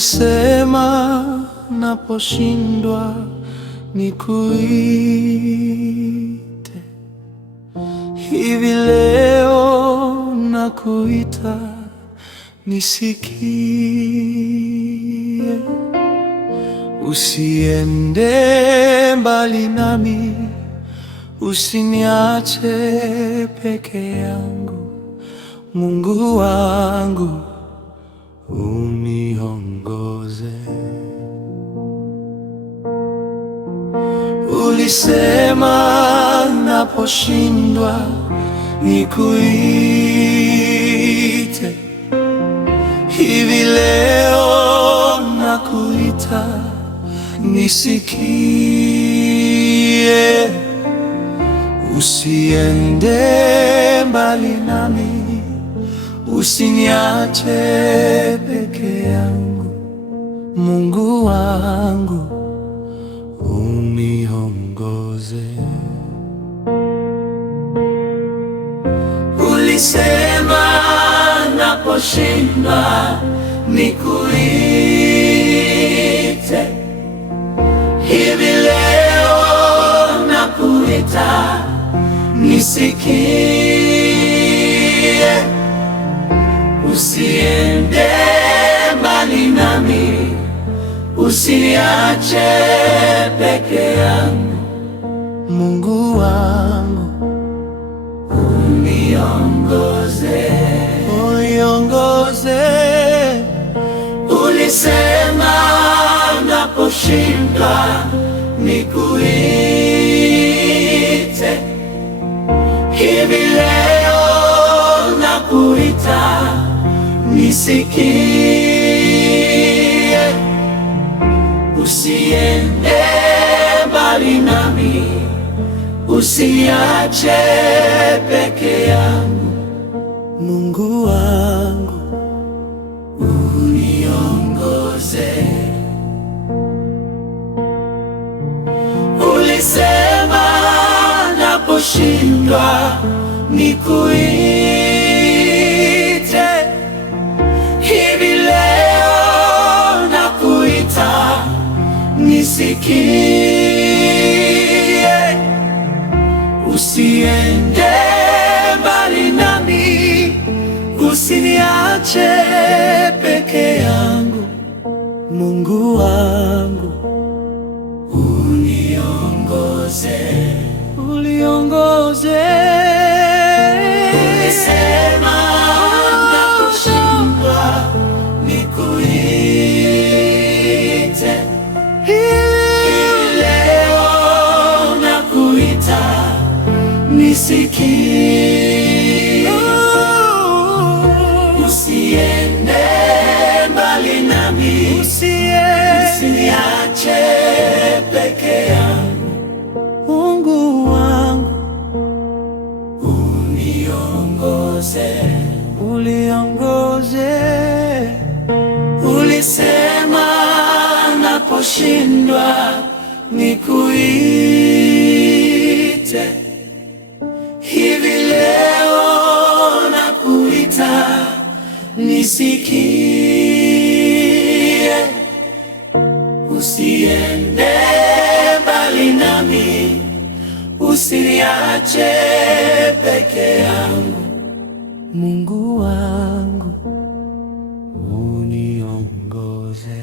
Ulisema naposhindwa nikuite, hivi leo nakuita nisikie. Usiende mbali nami, usiniache peke yangu. Mungu wangu uniongoze. Ulisema naposhindwa nikuite, hivi leo nakuita nisikie. Usiende mbali nami, usiniache peke yangu. Mungu wangu uniongoze. Ulisema naposhindwa nikuite, hivi leo nakuita nisikie. Usiende mbali nami, usiniache peke yangu. Mungu wangu uniongoze, uniongoze. Ulisema naposhindwa nikuite, hivi leo nakuita nisikie. Usiende mbali nami, usiniache peke yangu. Mungu wangu uniongoze. Ulisema naposhindwa nikuite, hivi leo nakuita nisikie. Usiende mbali nami, usiniache peke yangu. Mungu wangu uniongoze, uniongoze. Ulisema naposhindwa nikuite, hivi leo nakuita nisikie. Usiende mbali nami, usiniache peke yangu. Mungu wangu uniongoze, uniongoze. Ulisema naposhindwa nikuite, hivi leo nakuita nisikie. Usiende mbali nami, usiniache peke yangu. Mungu wangu uniongoze.